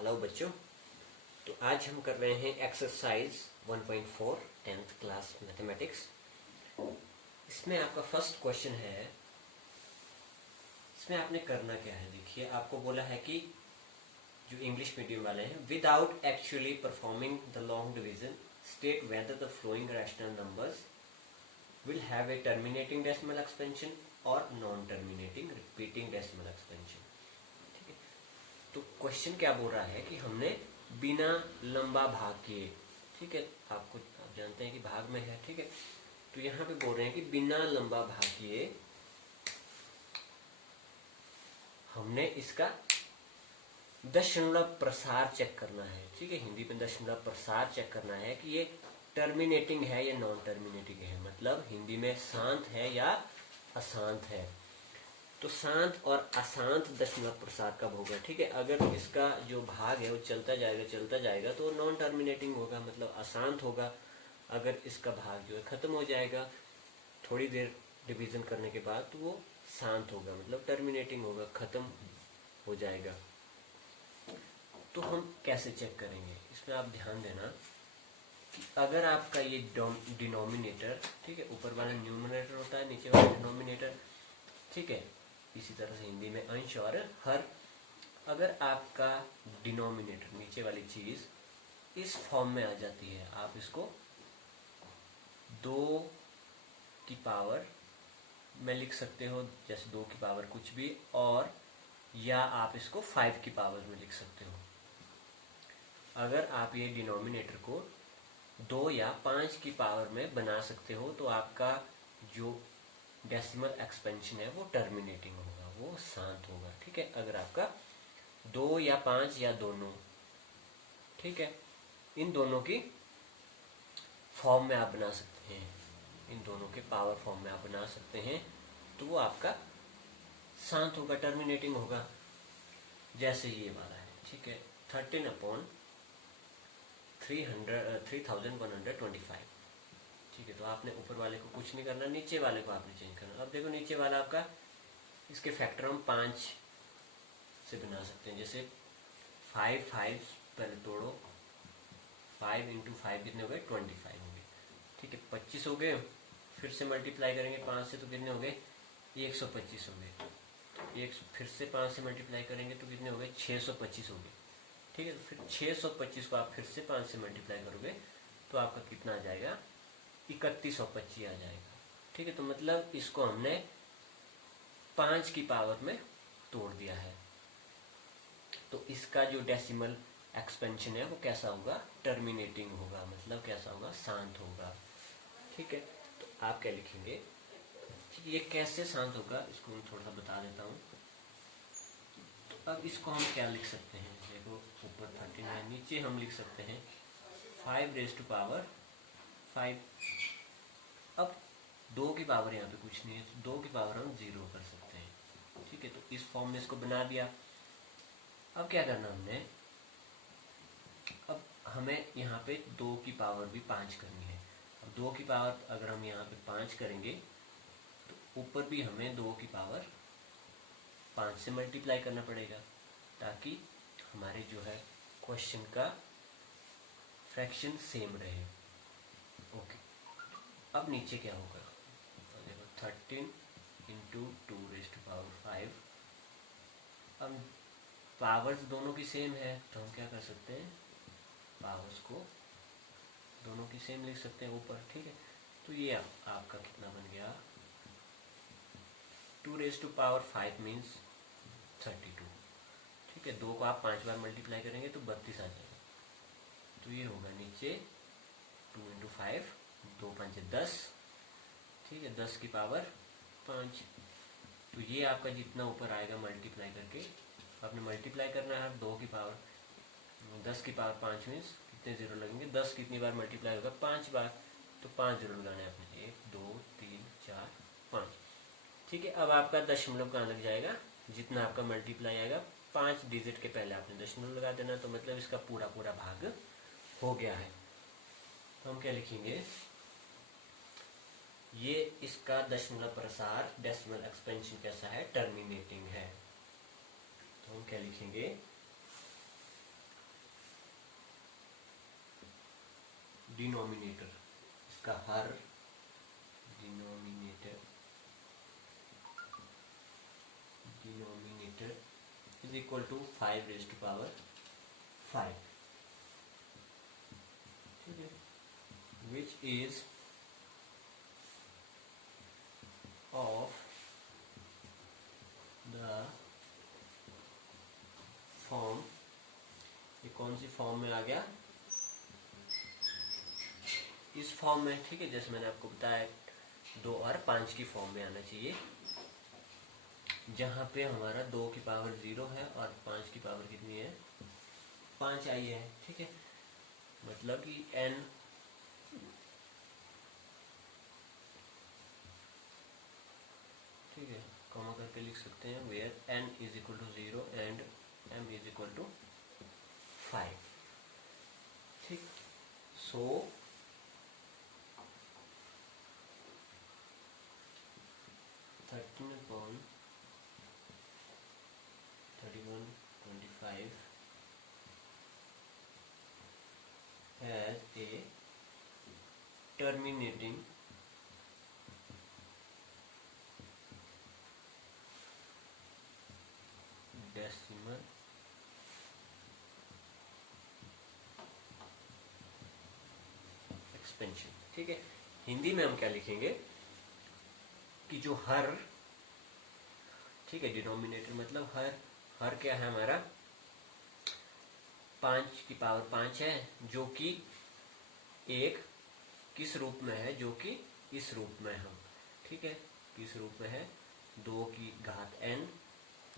Hello बच्चों। तो आज हम कर रहे हैं एक्सरसाइज 1.4 10th क्लास मैथमेटिक्स। इसमें आपका फर्स्ट क्वेश्चन है। इसमें आपने करना क्या है, देखिए आपको बोला है कि जो इंग्लिश मीडियम वाले हैं, without actually performing the long division state whether the following rational numbers will have a terminating decimal expansion और non terminating repeating decimal expansion. ठीक है, तो क्वेश्चन क्या बोल रहा है कि हमने बिना लंबा भाग किए, ठीक है, आप जानते हैं कि भाग में है, ठीक है, तो यहाँ पे बोल रहे हैं कि बिना लंबा भाग किए हमने इसका दशमलव प्रसार चेक करना है। ठीक है, हिंदी में दशमलव प्रसार चेक करना है कि ये टर्मिनेटिंग है या नॉन टर्मिनेटिंग है, मतलब हिंदी में शांत है या अशांत है। तो शांत और अशांत दशमलव प्रसार कब होगा? ठीक है, अगर इसका जो भाग है वो चलता जाएगा तो नॉन टर्मिनेटिंग होगा, मतलब अशांत होगा। अगर इसका भाग जो है खत्म हो जाएगा थोड़ी देर डिवीजन करने के बाद, तो वो शांत होगा, मतलब टर्मिनेटिंग होगा, खत्म हो जाएगा। तो हम कैसे चेक करेंगे, इसमें आप ध्यान देना कि अगर आपका ये डिनोमिनेटर, ठीक है, ऊपर वाला न्यूमरेटर होता है, नीचे वाला डिनोमिनेटर, ठीक है, इसी तरह से हिंदी में अंश और हर, अगर आपका डिनोमिनेटर नीचे वाली चीज इस फॉर्म में आ जाती है, आप इसको 2 की पावर में लिख सकते हो, जैसे 2 की पावर कुछ भी, और या आप इसको 5 की पावर में लिख सकते हो। अगर आप ये डिनोमिनेटर को 2 या 5 की पावर में बना सकते हो तो आपका जो डेसिमल एक्सपेंशन है वो टर्मिनेटिंग होगा, वो शांत होगा। ठीक है, अगर आपका 2 या 5 या दोनों, ठीक है, इन दोनों की फॉर्म में आप बना सकते हैं, इन दोनों के पावर फॉर्म में आप बना सकते हैं, तो वो आपका शांत होगा, टर्मिनेटिंग होगा। जैसे ये वाला है, ठीक है, 13/3125। ठीक है, तो आपने ऊपर वाले को कुछ नहीं करना, नीचे वाले को आपने चेंज करना। अब देखो नीचे वाला आपका, इसके फैक्टर हम 5 से बना सकते हैं। जैसे 5 पहले तोड़ो, 5 × 5 कितने हो गए? 25 हो गए। ठीक है, 25 हो गए। फिर से मल्टीप्लाई करेंगे 5 से तो कितने हो गए? 125 हो गए। फिर से 5 से मल्टीप्लाई करेंगे तो कितने हो गए? 625 हो गए। ठीक है, तो फिर 625 को आप फिर से 5 से मल्टीप्लाई करोगे तो आपका कितना आ जाएगा? 3125 आ जाएगा। ठीक है, तो मतलब इसको हमने 5 की पावर में तोड़ दिया है। तो इसका जो डेसिमल एक्सपेंशन है वो कैसा होगा? टर्मिनेटिंग होगा, मतलब कैसा होगा? शांत होगा। ठीक है, तो आप क्या लिखेंगे? ठीक है, ये कैसे शांत होगा इसको मैं थोड़ा सा बता देता हूँ। तो अब इसको हम क्या लिख सकते हैं? देखो ऊपर 39, नीचे हम लिख सकते हैं 5⁻5। अब 2 की पावर यहाँ पे कुछ नहीं है, तो 2 की पावर हम 0 कर सकते हैं। ठीक है, तो इस फॉर्म में इसको बना दिया। अब क्या करना हमने? अब हमें यहाँ पे 2 की पावर भी 5 करनी है। अब 2 की पावर अगर हम यहाँ पे 5 करेंगे तो ऊपर भी हमें 2 की पावर 5 से मल्टीप्लाई करना पड़ेगा, ताकि हमारे जो है क्वेश्चन का फ्रैक्शन सेम रहे। ओके, अब नीचे क्या होगा? देखो 13 × 2⁵5। अब पावर्स दोनों की सेम है तो हम क्या कर सकते हैं? पावर्स को दोनों की सेम लिख सकते हैं ऊपर। ठीक है, तो ये आपका कितना बन गया? 2⁵5 मीन्स 32। ठीक है, 2 को आप 5 बार मल्टीप्लाई करेंगे तो 32 आ जाएगा। तो ये होगा नीचे 2 × 5, 2 × 5 = 10। ठीक है, 10 की पावर 5। तो ये आपका जितना ऊपर आएगा मल्टीप्लाई करके, आपने मल्टीप्लाई करना है 2 की पावर 10 की पावर 5 मीन्स कितने जीरो लगेंगे? 10 कितनी बार मल्टीप्लाई होगा? 5 बार, तो 5 जीरो लगाने हैं आपने। 1 2 3 4 5। ठीक है, अब आपका दशमलव कहाँ लग जाएगा? जितना आपका मल्टीप्लाई आएगा 5 डिजिट के पहले आपने दशमलव लगा देना, तो मतलब इसका पूरा भाग हो गया है। तो हम क्या लिखेंगे? ये इसका दशमलव प्रसार, डेसिमल एक्सपेंशन कैसा है? टर्मिनेटिंग है। तो हम क्या लिखेंगे? डिनोमिनेटर, इसका हर denominator is equal to 5 raise to power 5, ठीक है, which is of the form, ये कौन सी फॉर्म में आ गया, इस फॉर्म में, ठीक है, जैसे मैंने आपको बताया 2 और 5 की फॉर्म में आना चाहिए, जहाँ पे हमारा 2 की पावर 0 है और 5 की पावर कितनी है, 5 आई है, ठीक है, मतलब कि n, ठीक है, कॉमा करके लिख सकते हैं, where n is equal to 0 and m is equal to 5, ठीक, so thirteen upon 31/25 has a terminating decimal expansion, ठीक है, हिंदी में हम क्या लिखेंगे कि जो हर, ठीक है, डिनोमिनेटर मतलब हर क्या है हमारा 5 की पावर 5 है, जो कि एक किस रूप में है, जो कि इस रूप में हम, ठीक है, किस रूप में है, 2 की घात n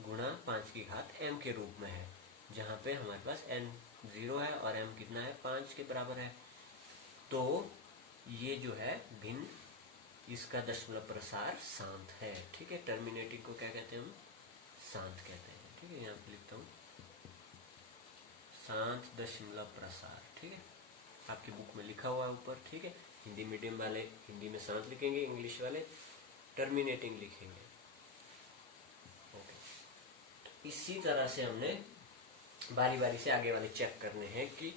गुणा 5 की घात m के रूप में है, जहाँ पे हमारे पास n 0 है और m कितना है, 5 के बराबर है। तो ये जो है भिन्न, इसका दशमलव प्रसार शांत है, ठीक है, टर्मिनेटिंग को क्या कहते हैं हम, शांत कहते हैं, ठीक है, यहाँ पे लिखता हूँ शांत दशमलव प्रसार, ठीक है, आपकी बुक में लिखा हुआ है ऊपर, ठीक है, हिंदी मीडियम वाले हिंदी में शांत लिखेंगे, इंग्लिश वाले टर्मिनेटिंग लिखेंगे, ओके। इसी तरह से हमने बारी बारी से आगे वाले चेक करने हैं कि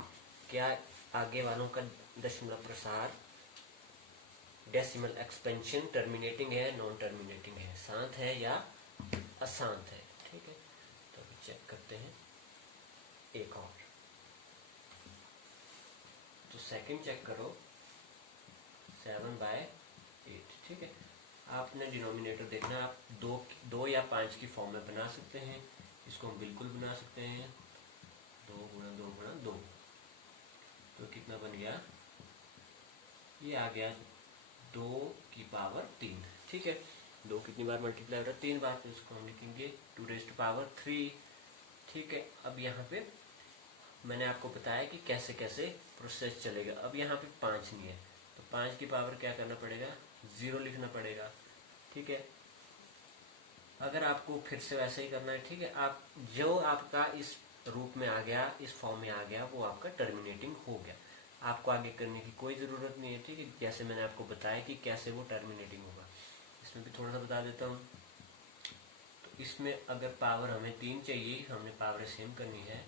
क्या आगे वालों का दशमलव प्रसार डेसिमल एक्सपेंशन टर्मिनेटिंग है, नॉन टर्मिनेटिंग है, शांत है या अशांत है, ठीक है, तो अभी चेक करते हैं एक और। तो सेकंड चेक करो 7/8, ठीक है, आपने डिनोमिनेटर देखना, आप 2 या 5 की फॉर्म में बना सकते हैं, इसको हम बिल्कुल बना सकते हैं 2 गुणा 2 गुणा 2, तो कितना बन गया, ये आ गया 2 की पावर 3, ठीक है, 2 कितनी बार मल्टीप्लाई हो रहा है, 3 बार, तो इसको हम लिखेंगे 2 रेज़ टू पावर 3, ठीक है। अब यहाँ पे मैंने आपको बताया कि कैसे कैसे प्रोसेस चलेगा। अब यहाँ पे 5 नहीं है, तो 5 की पावर क्या करना पड़ेगा, 0 लिखना पड़ेगा, ठीक है। अगर आपको फिर से वैसे ही करना है, ठीक है, आप जो आपका इस रूप में आ गया, इस फॉर्म में आ गया, वो आपका टर्मिनेटिंग हो गया, आपको आगे करने की कोई ज़रूरत नहीं है, ठीक है, जैसे मैंने आपको बताया कि कैसे वो टर्मिनेटिंग होगा। इसमें भी थोड़ा सा बता देता हूँ। तो इसमें अगर पावर हमें 3 चाहिए, हमने पावर सेम करनी है,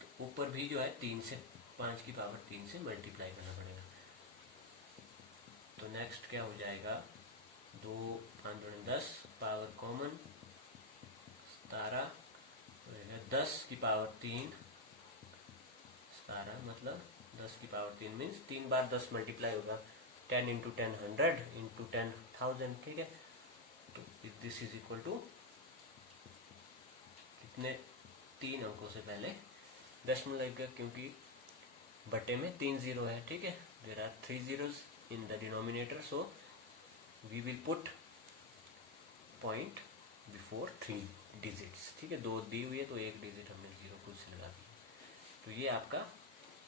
तो ऊपर भी जो है 3 से 5 की पावर 3 से मल्टीप्लाई करना पड़ेगा। तो नेक्स्ट क्या हो जाएगा, 2 5 दूनी 10, पावर कॉमन 17, 10 की पावर 3, 17 मतलब 10 की पावर 3 मीन्स 3 बार 10 मल्टीप्लाई होगा, 10 इंटू 10 100 इंटू 10 1000, ठीक है। तो दिस इज इक्वल टू कितने, 3 अंकों से पहले दशमलव लगेगा, क्योंकि बटे में 3 0 है, ठीक है, there are 3 zeros in the denominator, so we will put point before 3 digits, ठीक है, 2 दी हुई है तो 1 डिजिट हमने 0 खुद से लगा दिया। तो ये आपका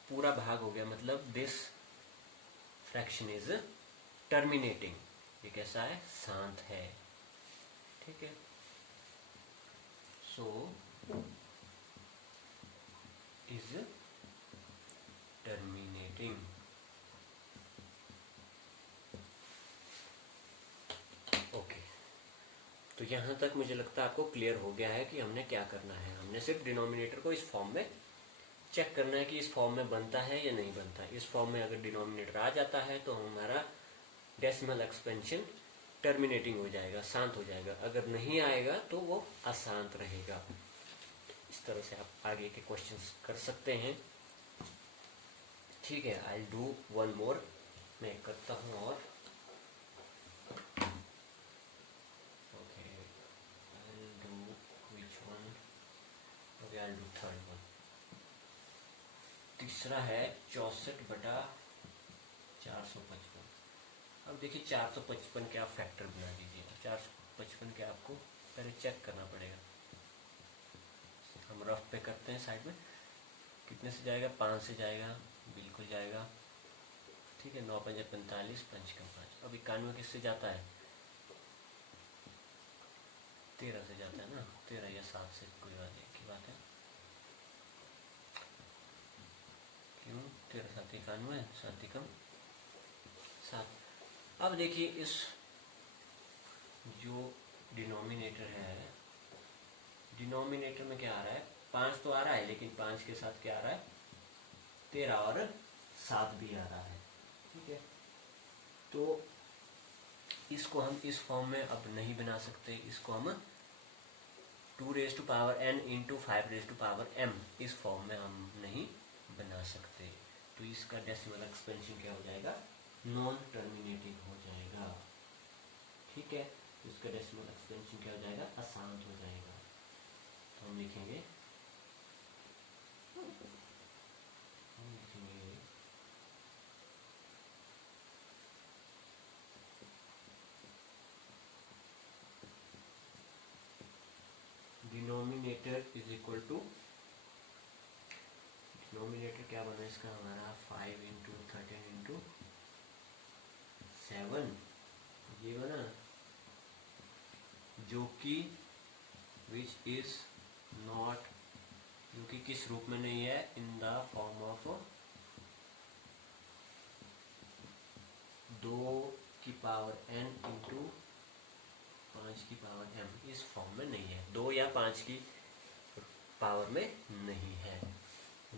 पूरा भाग हो गया, मतलब दिस फ्रैक्शन इज टर्मिनेटिंग, ये कैसा है, शांत है, ठीक है। So is terminating, okay. तो यहाँ तक मुझे लगता है आपको क्लियर हो गया है कि हमने क्या करना है। हमने सिर्फ डिनोमिनेटर को इस फॉर्म में चेक करना है कि इस फॉर्म में बनता है या नहीं बनता। इस फॉर्म में अगर डिनोमिनेटर आ जाता है तो हमारा डेसिमल एक्सपेंशन टर्मिनेटिंग हो जाएगा, शांत हो जाएगा। अगर नहीं आएगा तो वो अशांत रहेगा। इस तरह से आप आगे के क्वेश्चंस कर सकते हैं। ठीक है, आई डू वन मोर, मैं करता हूँ और okay, I do which one, okay I do third one. तीसरा है 64/455। अब देखिए 455 के आप फैक्टर बना दीजिए। 455 के आपको पहले चेक करना पड़ेगा। हम रफ पे करते हैं साइड में। कितने से जाएगा? 5 से जाएगा, बिल्कुल जाएगा। ठीक है, 9 5 45, 5 का 5। अब 91 किससे जाता है? 13 से जाता है ना, 13 या 7 से, कोई बात नहीं की बात है। क्यों 13 7 91, 7 कम 7। अब देखिए इस जो डिनोमिनेटर है, डिनोमिनेटर में क्या आ रहा है? 5 तो आ रहा है, लेकिन 5 के साथ क्या आ रहा है? 13 और 7 भी आ रहा है। ठीक है, तो इसको हम इस फॉर्म में अब नहीं बना सकते। इसको हम 2n इंटू 5m इस फॉर्म में हम नहीं बना सकते। तो इसका डेसिमल एक्सपेंशन क्या हो जाएगा? नॉन टर्मिनेटिंग हो जाएगा। ठीक है, तो इसका डेसिमल एक्सपेंशन क्या हो जाएगा? अशांत हो जाएगा। तो हम लिखेंगे denominator is equal to, denominator क्या बना इसका हमारा? 5 इंटू 13 इंटू 7, ये बना, जो कि विच इज नॉट, जो कि किस रूप में नहीं है? In the form of 2n into 5m, इस फॉर्म में नहीं है। 2 या 5 की पावर में नहीं है।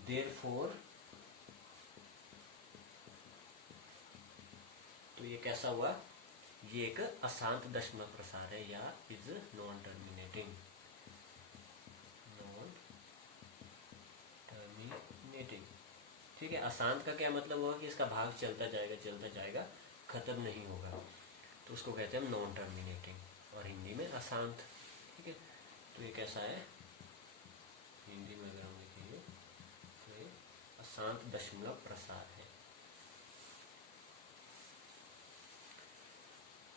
Therefore, तो ये कैसा हुआ? ये एक अशांत दशमलव प्रसार है, या is non terminating. Non terminating. ठीक है, अशांत का क्या मतलब हुआ? कि इसका भाग चलता जाएगा, खत्म नहीं होगा, तो उसको कहते हैं हम नॉन टर्मिनेटिंग, और हिंदी में अशांत। ठीक है, तो ये कैसा है हिंदी में? अगर हम लिखेंगे तो ये अशांत दशमलव प्रसार है।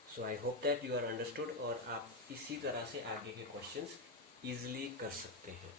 So I hope that you are understood, और आप इसी तरह से आगे के क्वेश्चंस इजीली कर सकते हैं।